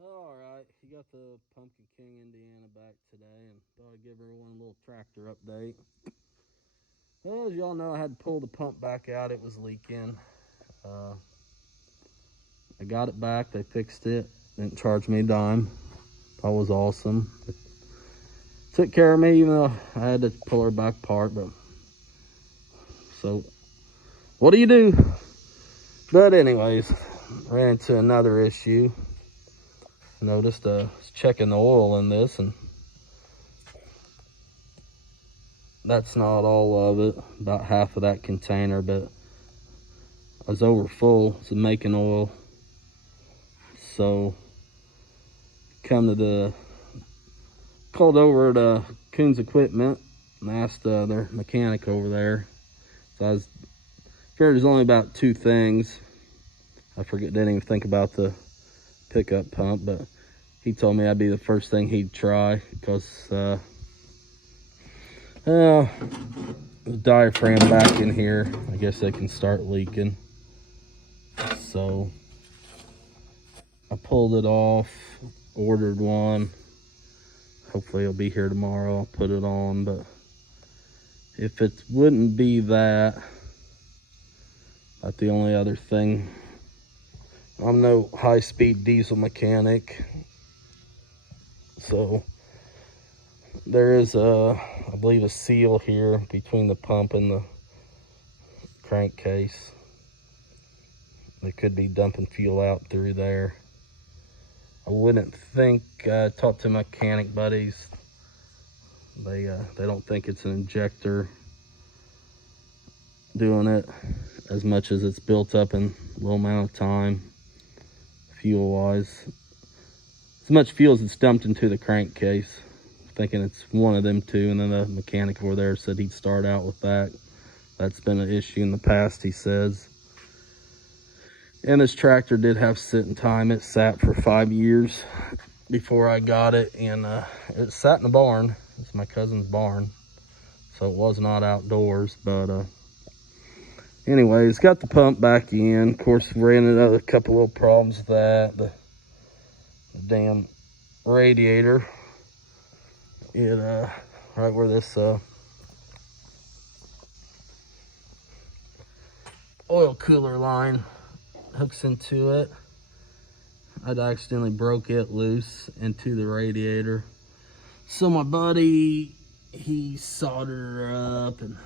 All right, you got the Pumpkin King Indiana back today, and thought I'd give everyone a little tractor update. Well, as y'all know, I had to pull the pump back out; it was leaking. Uh, I got it back. They fixed it. Didn't charge me a dime. That was awesome. It took care of me, even though I had to pull her back apart. But so, what do you do? But anyways, ran into another issue. Noticed was checking the oil in this, and that's not all of it, about half of that container, but I was over full, so making oil. So called over to Coons Equipment and asked their mechanic over there. So I was figured there's only about two things. Didn't even think about the pickup pump, but he told me I'd be the first thing he'd try because the diaphragm back in here, I guess they can start leaking. So I pulled it off, ordered one. Hopefully it'll be here tomorrow. I'll put it on, but if it wouldn't be that, that's the only other thing. I'm no high-speed diesel mechanic, so there is I believe a seal here between the pump and the crankcase. It could be dumping fuel out through there. I wouldn't think. Talk to mechanic buddies. They don't think it's an injector doing it as much as it's built up in a little amount of time, fuel wise. As much fuel as it's dumped into the crankcase. Thinking it's one of them two, and then the mechanic over there said he'd start out with that. That's been an issue in the past, he says. And this tractor did have sitting time. It sat for 5 years before I got it, and it sat in a barn. It's my cousin's barn, so it was not outdoors. But anyways, got the pump back in. Of course, ran into a couple little problems with that. The damn radiator, it right where this oil cooler line hooks into it, I'd accidentally broke it loose into the radiator. So my buddy, he soldered her up, and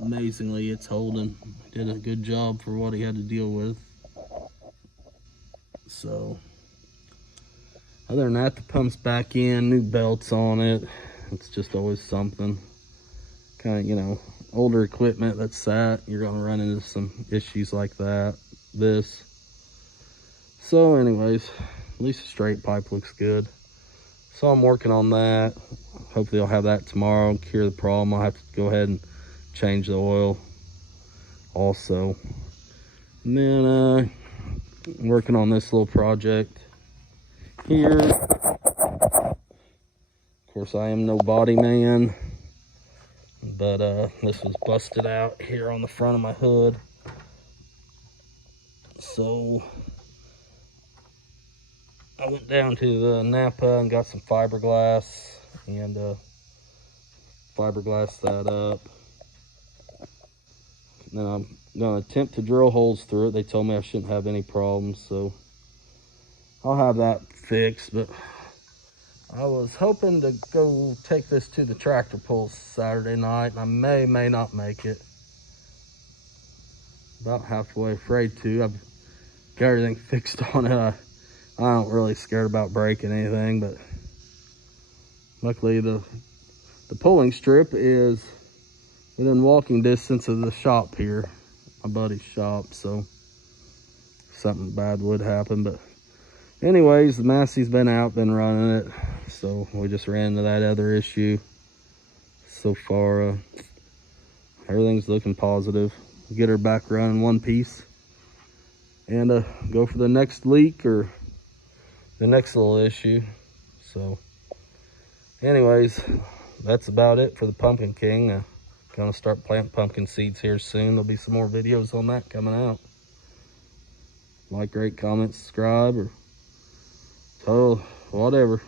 amazingly it's holding. Did a good job for what he had to deal with. So other than that, the pump's back in, new belts on it. It's just always something. Kind of, older equipment that's sat, you're gonna run into some issues like that. So anyways, at least the straight pipe looks good. So I'm working on that. Hopefully I'll have that tomorrow, cure the problem. I'll have to go ahead and change the oil also. And then I'm working on this little project here. Of course, I am no body man, but this was busted out here on the front of my hood. So I went down to the Napa and got some fiberglass and fiberglass that up. And then I'm gonna attempt to drill holes through it. They told me I shouldn't have any problems, so I'll have that fixed. But I was hoping to go take this to the tractor pull Saturday night, and I may not make it. About halfway, afraid to. I've got everything fixed on it. I don't really scared about breaking anything, but luckily the pulling strip is within walking distance of the shop here, my buddy's shop, so something bad would happen. But anyways, the Massey's been out, been running it, so we just ran into that other issue. So far, everything's looking positive. Get her back running one piece and go for the next leak or the next little issue. So anyways, that's about it for the Pumpkin King. Gonna start planting pumpkin seeds here soon. There'll be some more videos on that coming out. Like, rate, comment, subscribe, or So, whatever.